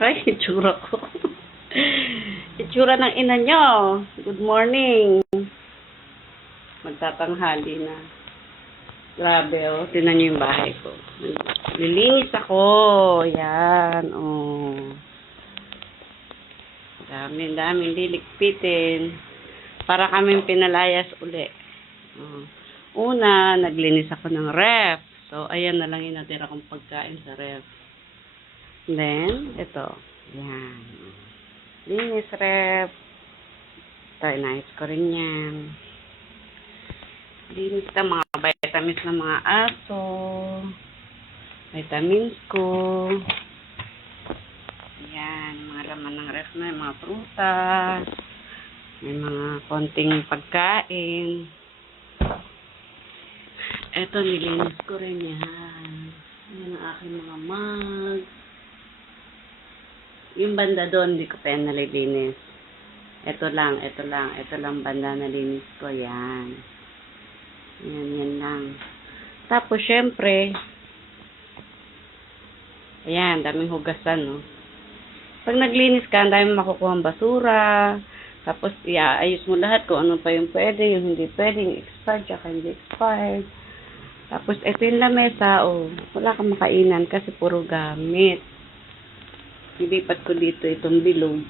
Ay, itsura ko. Itsura ng ina nyo. Good morning. Magtatanghali na. Grabe, oh. Tingnan nyo yung bahay ko. Lilinis ako. Yan, oh. Daming lilikpitin. Para kaming pinalayas uli. Oh. Una, naglinis ako ng ref. So, ayan na lang yung natira kong pagkain sa ref. Then, ito. Yan. Linis ref. Ito, inayos ko rin yan. Linis ka mga vitamins ng mga aso. Vitamins ko. Yan. Mga laman ng ref na. Mga prutas. May mga konting pagkain. Ito, nilinis ko rin yan. Yan ang aking mga mug. Yung banda doon, hindi ko pa yan nalilinis. Ito lang banda nalinis ko. Yan. Yan lang. Tapos, syempre, ayan, daming hugasan, no? Pag naglinis ka, ang daming makukuha ang basura. Tapos, ayos mo lahat kung ano pa yung pwede, yung hindi pwede, yung expired, tsaka hindi expired. Tapos, ito yung lamesa, oh. Wala kang makainan kasi puro gamit. Nilipat ko dito itong bilog.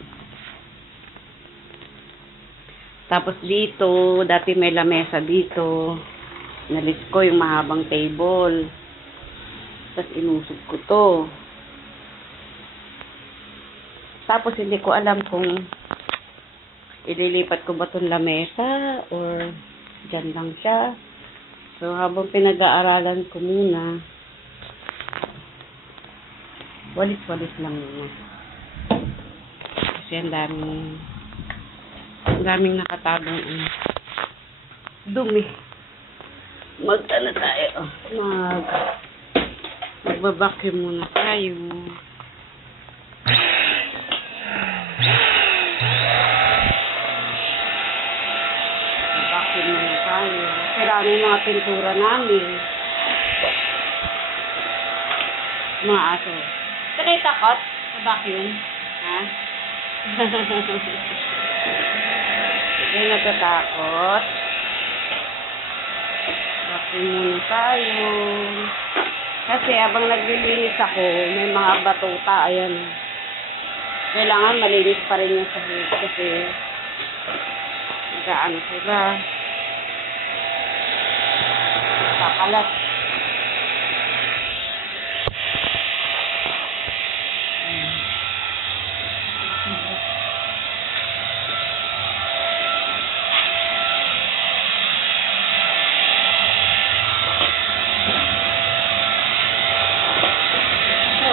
Tapos dito, dati may lamesa dito. Nalis ko yung mahabang table. Tapos inusog ko to. Tapos hindi ko alam kung ililipat ko ba itong lamesa or dyan lang siya. So habang pinag-aaralan ko muna, walis-walis lang muna. Kasi ang daming nakatagong dumi. Mag-ano tayo? Magbabacuum muna tayo. Magbabacuum muna tayo. Kailangan yung mga pintura namin. Mga aso. Kaya takot sa vacuum? Ha? Hindi natatakot. Vacuum muna tayo. Kasi habang naglilinis ako, may mga batuta. Ayan. Kailangan malinis pa rin yung sahig kasi nag-ano sila. Kakalat.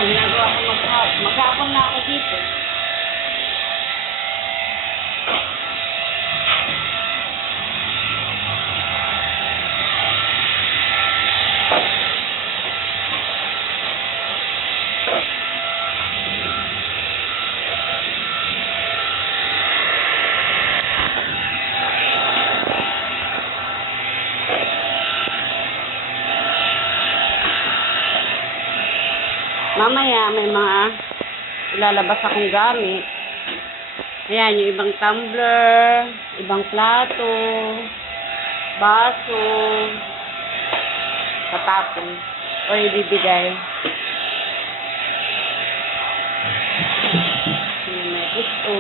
Ginagawa ko maghapon na ako dito. Mamaya, may mga ilalabas akong gamit. Ayan, yung ibang tumbler, ibang plato, baso, katapon, o ibibigay. May gusto.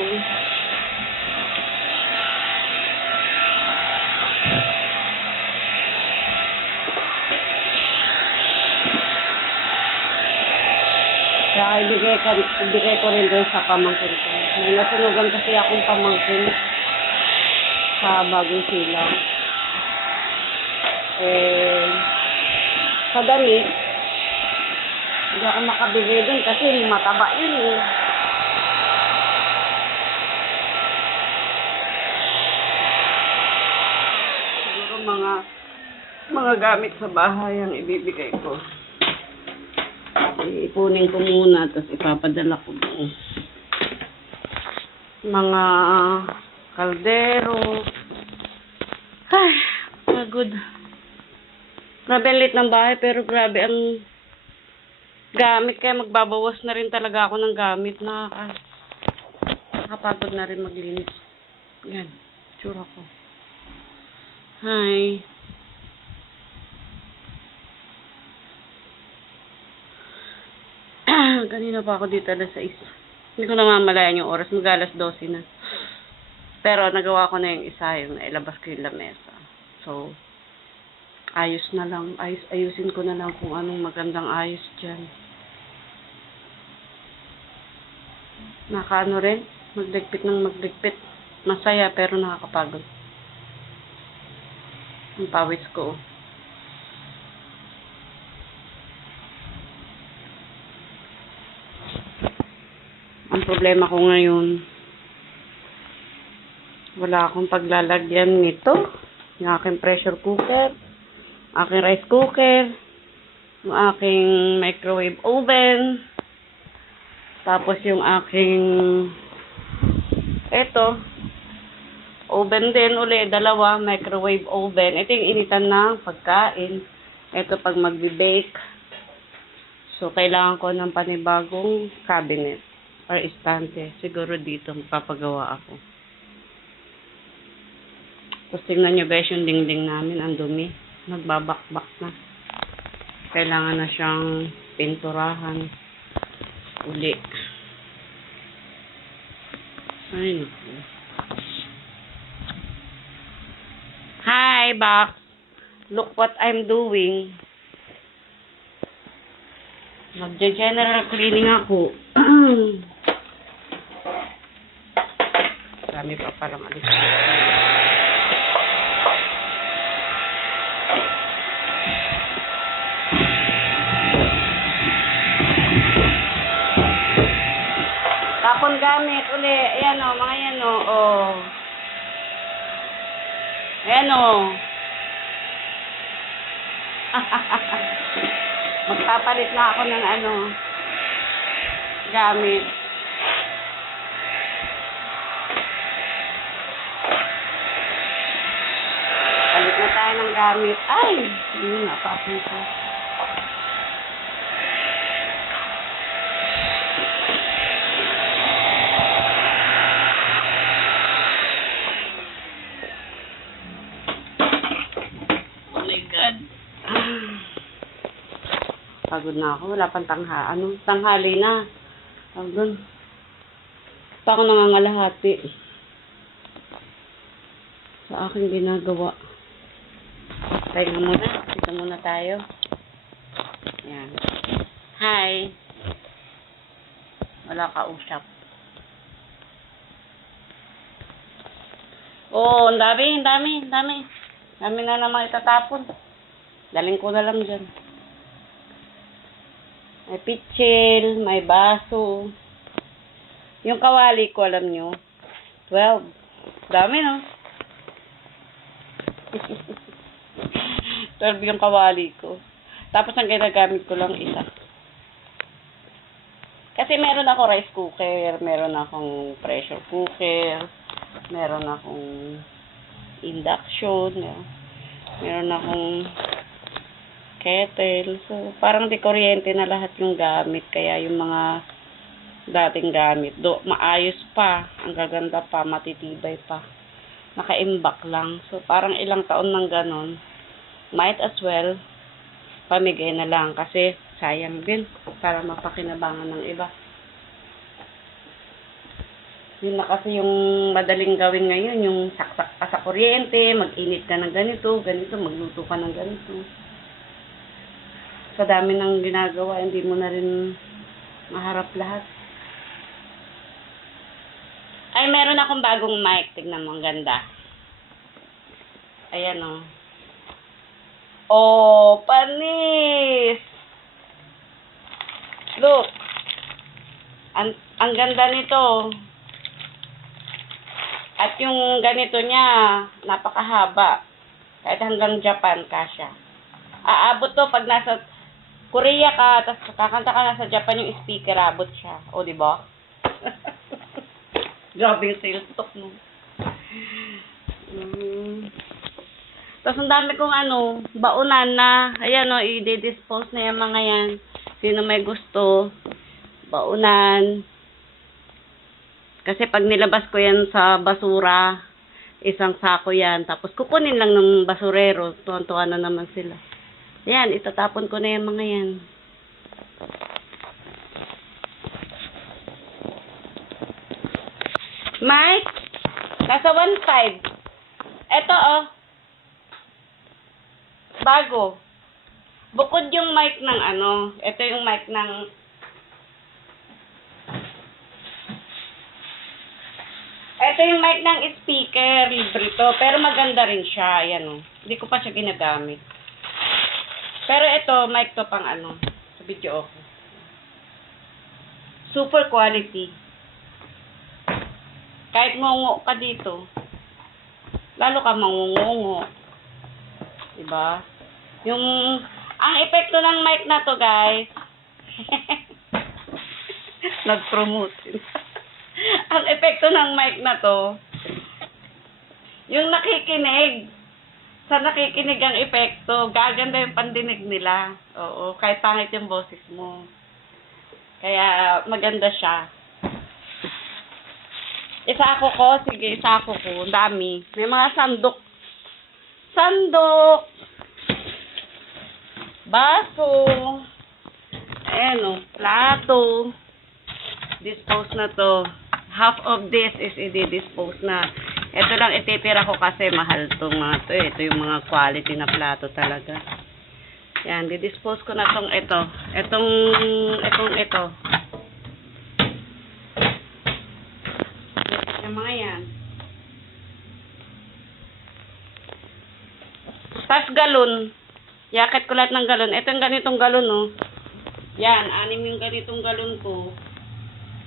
Kaya ibigay ko rin doon sa pamangkin ko. May nasunugan kasi akong pamangkin sa Bagong Silang. Sa damit, hindi ako makabigay doon kasi mataba yun eh. Siguro mga gamit sa bahay ang ibibigay ko. Ipunin ko muna, tapos ipapadala ko doon. Mga kaldero. Ay, pagod. Grabe ang lit ng bahay, pero grabe ang gamit, kaya magbabawas na rin talaga ako ng gamit. Nakakapagod na rin maglinis. Yan, tsura ko. Hi. Kanina pa ako dito alas 6. Hindi ko namamalayan yung oras. Mag-alas 12 na. Pero nagawa ko na yung isa, yung nailabas ko yung lamesa. So, ayos na lang. Ayusin ko na lang kung anong magandang ayos dyan. Nakaano rin, magligpit ng magligpit. Masaya pero nakakapagod. Ang pawis ko. Ang problema ko ngayon, wala akong paglalagyan nito. Yung aking pressure cooker, aking rice cooker, yung aking microwave oven, tapos yung aking oven din uli, dalawa, microwave oven. Ito yung initan ng pagkain. Ito pag magbe-bake. So, kailangan ko ng panibagong cabinet or istante. Siguro dito magpapagawa ako. Tapos tingnan nyo guys, yung dingding namin, ang dumi. Nagbabakbak na. Kailangan na siyang pinturahan. Uli. Ay, naku. Hi, Box. Look what I'm doing. Magja-general cleaning ako. Dami pa palang alis. Tapon gamit uli. Ayan o, mga yan o. Oh. Ayan o. Magpapalit na ako ng gamit. Palit na tayo ng gamit. Ay! Yun na, papin ko. Oh my God. Pagod na ako. Wala pang tanghali na. Pagod. Pa ako nangangalahati sa aking ginagawa. Tayo muna. Dito muna tayo. Ayan. Hi. Wala ka usap. Oh, ang dami. Dami na naman itatapon. Daling ko na lang dyan. May pitsil, may baso. Yung kawali ko, alam nyo, 12. Dami, no? 12 yung kawali ko. Tapos ang ginagamit ko lang isa. Kasi meron ako rice cooker, meron akong pressure cooker, meron akong induction, meron akong kettle. So, parang di kuryente na lahat yung gamit. Kaya yung mga dating gamit, maayos pa. Ang gaganda pa, matitibay pa. Naka-imbak lang. So, parang ilang taon nang ganon. Might as well, pamigay na lang. Kasi, sayang din. Para mapakinabangan ng iba. Yun na kasi yung madaling gawin ngayon. Yung saksak ka sa kuryente, mag-init ka ng ganito, magluto ka ng ganito. Sa dami ng ginagawa, hindi mo na rin maharap lahat. Ay, meron akong bagong mic. Tignan mo, ang ganda. Ayan, o. Oh, panis! Look. Ang ganda nito. At yung ganito niya, napakahaba. Kahit hanggang Japan, kasya. Aabot to pag nasa Korea ka, tapos kakanta ka na sa Japan, yung speaker, abot siya. O, diba? Grabe yung sales talk, no? Tapos, ang dami kong baunan na, ayan, i-dispose na yung mga yan. Sino may gusto, baunan. Kasi pag nilabas ko yan sa basura, isang sako yan. Tapos kukunin lang ng basurero. Tuwan-tuwa na naman sila. Yan, itatapon ko na yung mga yan. Mike, nasa 1.5. Eto oh. Bago. Bukod yung mic ng ano, ito yung mic ng speaker, libre to, pero maganda rin siya, ayan oh. Hindi ko pa siya ginagamit. Pero ito, mic to pang ano, sa video okay. Super quality. Kahit ngungo ka dito, lalo ka mangungungo. Diba? Ang epekto ng mic na to, guys. Nag-promote. Ang epekto ng mic na to, yung nakikinig, sa nakikinig ang epekto, gaganda yung pandinig nila. Oo, kahit pangit yung boses mo. Kaya maganda siya. Isako ko, sige, isako ko. Ang dami. May mga sandok. Baso. Ayan o, plato. Dispose na to. Half of this is i-dispose na. Ito lang ititira ko kasi mahal tong mga to. Ito yung mga quality na plato talaga. Yan, di-dispose ko na tong ito. Ito. Yung mga yan. Tapos galon. Yakit ko lahat ng galon. Ito yung ganitong galon, oh. Yan, 6 yung ganitong galon ko.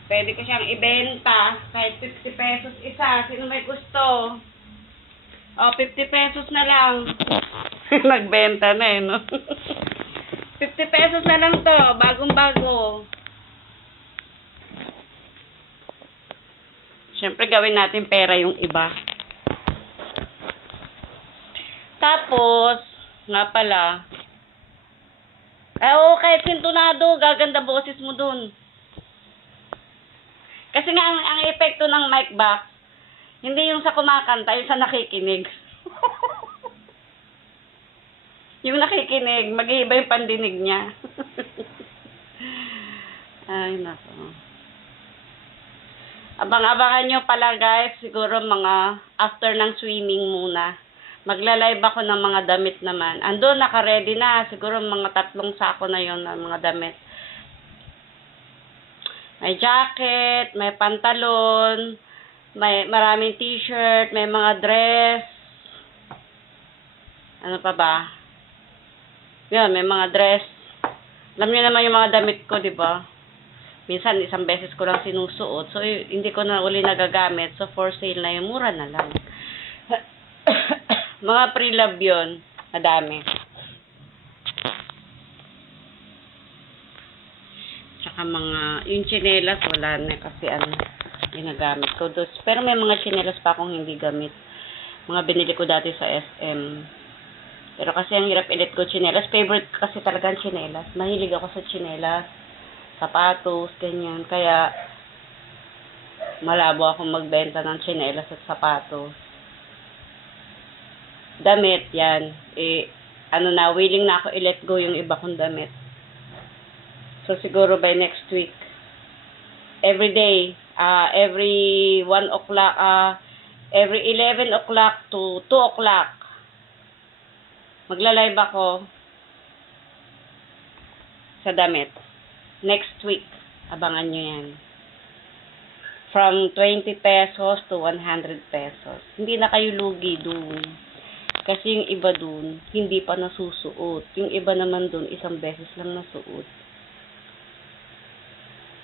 Pwede ko siyang ibenta. Kahit 50 pesos isa. Sino may gusto? O, 50 pesos na lang. Nagbenta na eh, no? 50 pesos na lang to. Bagong-bago. Siyempre, gawin natin pera yung iba. Tapos, nga pala, kahit sintunado, gaganda boses mo dun. Kasi nga, ang epekto ng mic box, hindi yung sa kumakanta, yung sa nakikinig. Yung nakikinig, mag-iiba yung pandinig niya. Ay, nako. Abang-abangan nyo pala guys, siguro mga after ng swimming muna. Magla-live ako ng mga damit naman. Ando, naka-ready na. Siguro mga 3 sako na yon ng mga damit. May jacket, may pantalon, may maraming t-shirt, may mga dress. Ano pa ba? Yan, may mga dress. Alam niyo naman yung mga damit ko, di ba? Minsan, isang beses ko lang sinusuot. So, hindi ko na uli nagagamit. So, for sale na yung mura na lang. Mga pre-love yun. Madami. Tsaka mga, yung tsinelas, wala na kasi ginagamit ko. Pero may mga tsinelas pa akong hindi gamit. Mga binili ko dati sa SM. Pero kasi ang hirap ilit ko tsinelas. Favorite kasi talaga ang tsinelas. Mahilig ako sa tsinelas. Sapatos, ganyan. Kaya, malabo akong magbenta ng tsinelas at sapatos. Damit, yan. Willing na ako i-let go yung iba kong damit. So, siguro by next week, every day, every 1 o'clock, every 11 o'clock to 2 o'clock, magla-live ako sa damit. Next week, abangan nyo yan. From 20 pesos to 100 pesos. Hindi na kayo lugi dun. Kasi yung iba dun, hindi pa nasusuot. Yung iba naman dun, isang beses lang nasuot.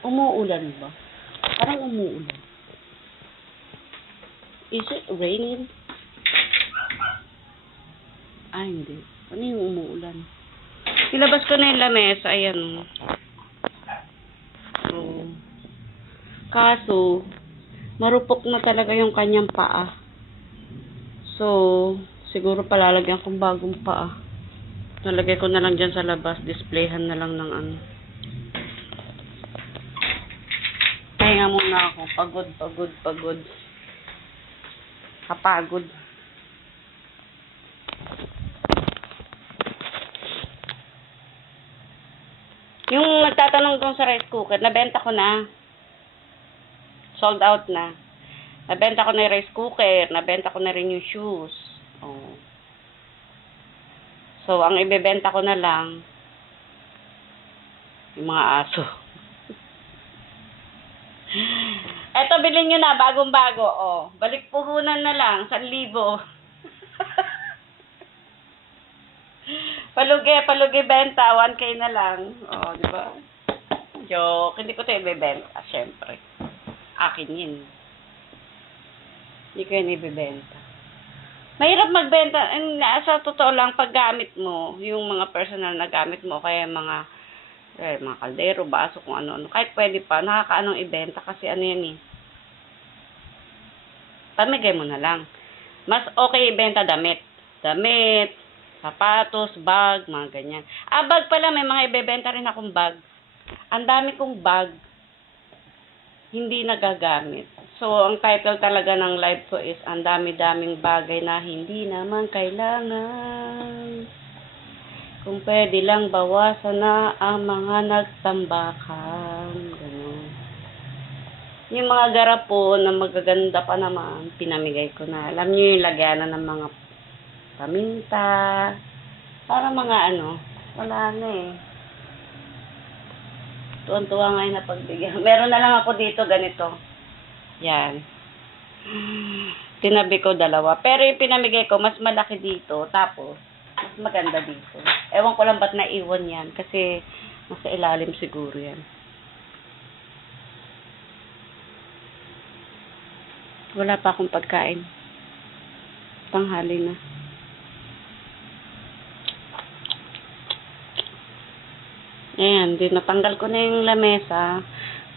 Umuulan ba? Parang umuulan. Is it raining? Hindi. Ano yung umuulan? Nilabas ko na yung lamesa. Ayan. Kaso, marupok na talaga yung kanyang paa. So, siguro palalagyan kong bagong paa. Nalagay ko na lang dyan sa labas. Displayhan na lang ng Papahinga muna ako. Pagod. Kapagod. Yung nagtatanong doon sa rice cooker, nabenta ko na. Sold out na. Nabenta ko na yung rice cooker. Nabenta ko na rin yung shoes. Oh. So, ang ibebenta ko na lang, yung mga aso. Eto, bilhin nyo na. Bagong-bago. Oh. Balik puhunan na lang. 1,000. Palugi benta, 1K na lang. Oh, di ba? Joke, hindi ko 'to ibebenta, syempre. Akin 'yun. Hindi ko 'yan ibebenta. Mahirap magbenta, sa totoo lang paggamit mo, yung mga personal na gamit mo, kaya mga kaldero, baso, kung ano-ano, kahit pwede pa, nakakaanong ibenta kasi ano 'yan eh. Pamigay mo na lang. Mas okay ibenta damit, sapatos, bag, mga ganyan. Bag pala, may mga ibebenta rin akong bag. Ang dami kong bag, hindi nagagamit. So, ang title talaga ng live ko is, ang dami-daming bagay na hindi naman kailangan. Kung pwede lang, bawasan na ang mga nagtambakan. Ganun. Yung mga garapon na magaganda pa naman, pinamigay ko na. Alam niyo yung lagyanan ng mga paminta, para mga wala na eh. Tuwan-tuwa nga yung napagbigyan. Meron na lang ako dito, ganito. Yan. Tinabi ko 2. Pero yung pinamigay ko, mas malaki dito. Tapos, mas maganda dito. Ewan ko lang ba't naiwan yan. Kasi, nasa ilalim siguro yan. Wala pa akong pagkain. Tanghali na. Ayan, natanggal ko na yung lamesa.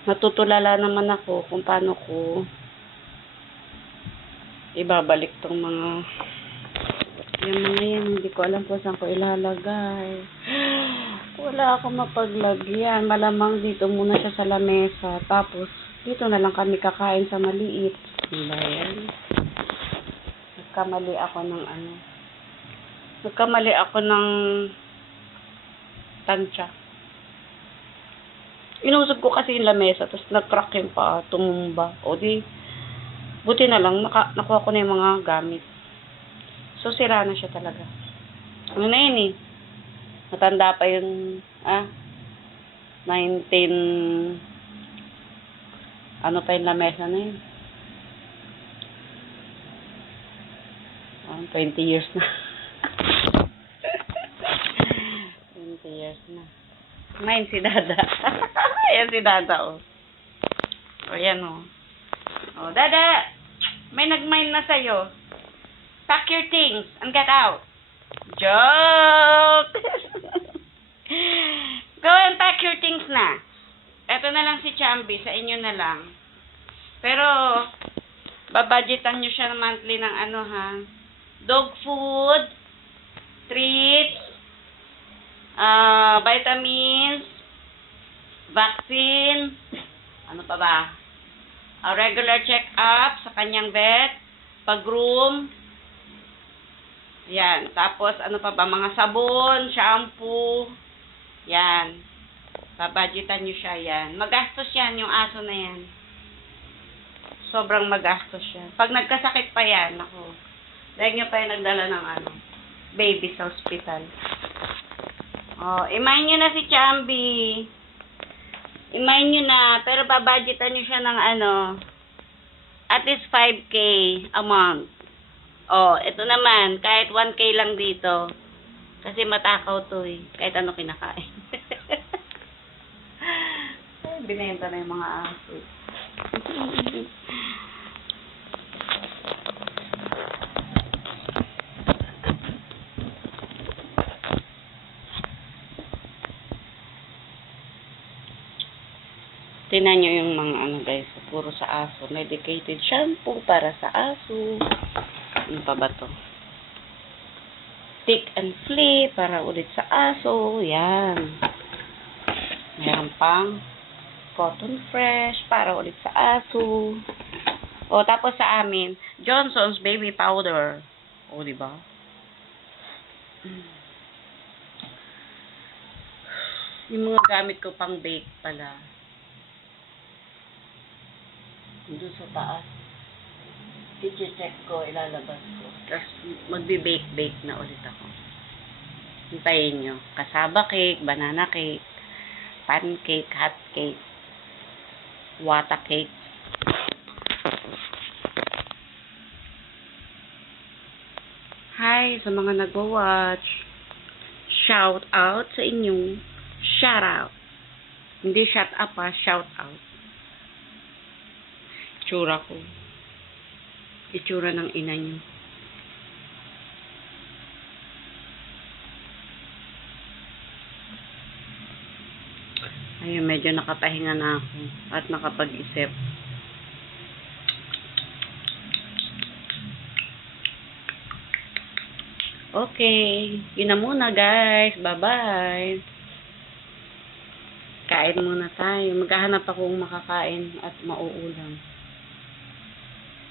Natutulala naman ako kung paano ko ibabalik tong mga yan. Hindi ko alam kung saan ko ilalagay. Wala akong mapaglagyan. Malamang dito muna siya sa lamesa. Tapos, dito na lang kami kakain sa maliit. Diba yan? Nagkamali ako ng tansya. Inusog ko kasi yung lamesa, tapos nag-crack yung paa, tumumba. O di, buti na lang, nakuha ko na yung mga gamit. So, sira na siya talaga. Ano na yun eh? Matanda pa yun, 19, ano pa yung lamesa na yun? 20 years na. 20 years na. Kumain si Dada. Ayan si Dada, oh. O, yan, oh. O, Dada! May nag-mine na sa'yo. Pack your things and get out. Joke! Go and pack your things na. Eto na lang si Chambi. Sa inyo na lang. Pero, babudgetan nyo siya monthly ng dog food, treats, vitamins, vaccine, ano pa ba? Regular check-up sa kanyang vet, pag-groom, yan. Tapos, ano pa ba? Mga sabon, shampoo, yan. Babudgetan nyo siya, yan. Magastos yan, yung aso na yan. Sobrang magastos yan. Pag nagkasakit pa yan, ako, dahil nyo pa yung nagdala ng baby sa hospital. Oh, imayin nyo na si Chambi. Imayin nyo na, pero babudgetan nyo siya ng at least 5K a month. Oh, ito naman, kahit 1K lang dito. Kasi matakaw to eh. Kahit ano kinakain. Binenta na yung mga aso. Tingnan nyo yung mga guys, puro sa aso. Medicated shampoo para sa aso. Ano pa ba to? Tick and flea para ulit sa aso. Yan. Meron pang Cotton Fresh para ulit sa aso. O, tapos sa amin, Johnson's Baby Powder. O, diba? Yung mga gamit ko pang bake pala. Doon sa taas. I-check ko, ilalabas ko. Tapos, magbe-bake na ulit ako. Hintayin nyo. Cassava cake, banana cake, pancake, hot cake, wata cake. Hi sa mga nagwa-watch. Shout out sa inyong shout out. Hindi shut up ha, shout out. Itsura ko. Itsura ng ina nyo. Ayun, medyo nakapahinga na ako at nakapag-isip. Okay, yun na muna guys. Bye-bye. Kain muna tayo. Maghahanap akong makakain at mauulam.